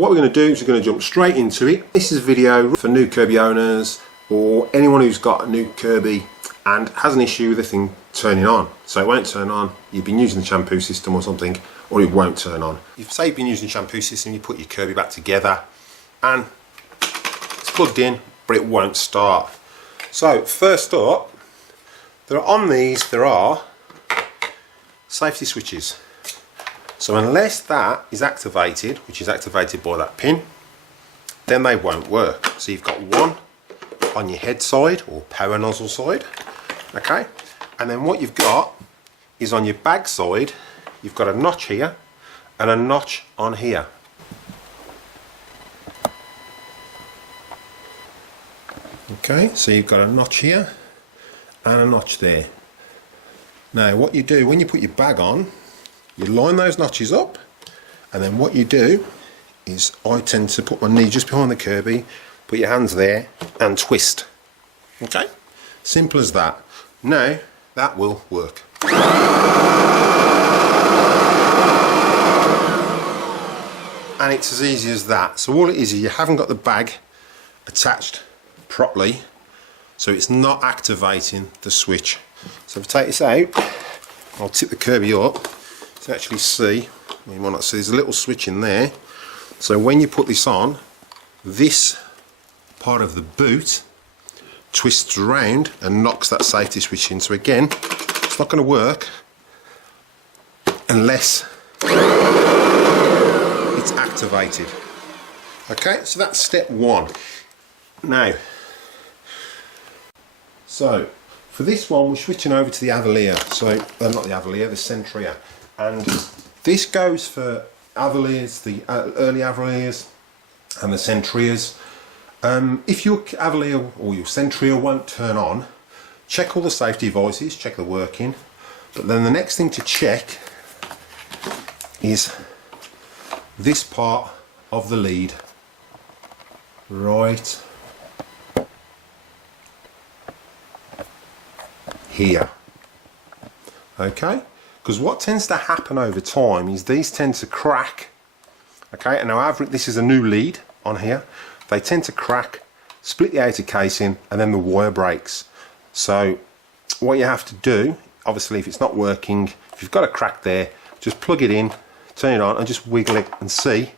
What we're going to do is we're going to jump straight into it. This is a video for new Kirby owners or anyone who's got a new Kirby and has an issue with the thing turning on. So it won't turn on, you've been using the shampoo system or something, or it won't turn on. If say you've been using the shampoo system, you put your Kirby back together and it's plugged in, but it won't start. So first up, there are safety switches. So unless that is activated, which is activated by that pin, then they won't work. So you've got one on your head side or power nozzle side, okay? And then what you've got is on your bag side, you've got a notch here and a notch on here. Okay, so you've got a notch here and a notch there. Now what you do when you put your bag on, you line those notches up, and then what you do is I tend to put my knee just behind the Kirby, put your hands there and twist. Okay, simple as that. Now that will work. And it's as easy as that. So all it is you haven't got the bag attached properly, so it's not activating the switch. So if I take this out, I'll tip the Kirby up to actually see. You might not see, there's a little switch in there. So when you put this on, this part of the boot twists around and knocks that safety switch in. So again, it's not going to work unless it's activated. Okay, so that's step one. Now, so for this one we're switching over to the Avalir. So not the Avalir, the Centria. And this goes for Avalirs, the early Avalirs and the Centrias. If your Avalir or your Centria won't turn on, check all the safety devices, check they're working. But then the next thing to check is this part of the lead, right here. Okay, because what tends to happen over time is these tend to crack. Okay, and now this is a new lead on here. They tend to crack, split the outer casing, and then the wire breaks. So what you have to do, obviously if it's not working, if you've got a crack there, just plug it in, turn it on and just wiggle it and see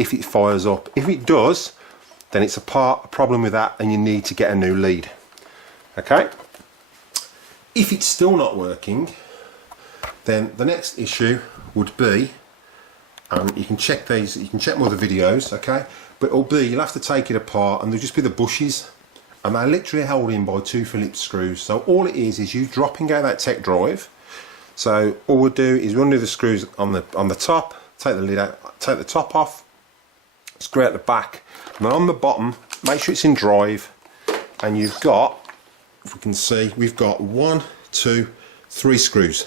if it fires up. If it does, then it's a problem with that and you need to get a new lead. Okay, if it's still not working, then the next issue would be, you can check these, you can check more of the videos, okay, but it'll be, you'll have to take it apart and there'll just be the bushes and they're literally held in by 2 Phillips screws. So all it is you dropping out that tech drive. So all we'll do is undo the screws on the top, take the lid out, take the top off, screw out the back, and then on the bottom make sure it's in drive, and you've got, if we can see, we've got 1, 2, 3 screws.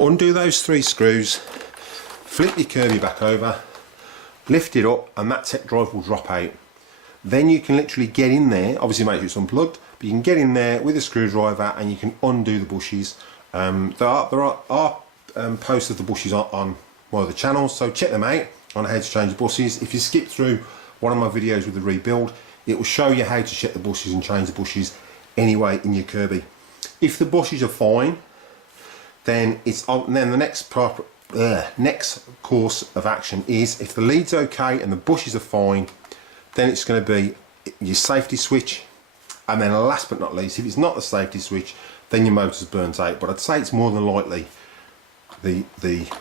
Undo those 3 screws, flip your Kirby back over, lift it up, and that tech drive will drop out. Then you can literally get in there, obviously make sure it's unplugged, but you can get in there with a screwdriver and you can undo the bushes. There are posts of the bushes on one of the channels, so check them out on how to change the bushes. If you skip through one of my videos with the rebuild, it will show you how to check the bushes and change the bushes anyway in your Kirby. If the bushes are fine, then the next course of action is, if the lead's okay and the bushes are fine, then it's going to be your safety switch, and then last but not least, if it's not the safety switch, then your motor's burnt out. But I'd say it's more than likely the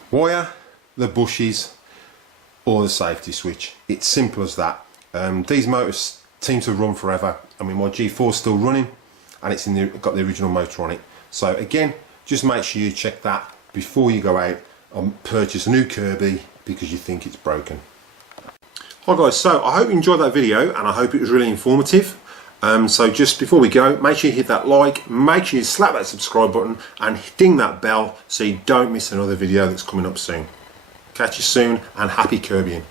wire, the bushes, or the safety switch. It's simple as that. These motors seem to run forever. I mean, my G4 is still running and it's got the original motor on it. So again, just make sure you check that before you go out and purchase a new Kirby because you think it's broken. Hi guys, so I hope you enjoyed that video and I hope it was really informative. So just before we go, make sure you hit that like, make sure you slap that subscribe button and ding that bell so you don't miss another video that's coming up soon. Catch you soon and happy Kirbying.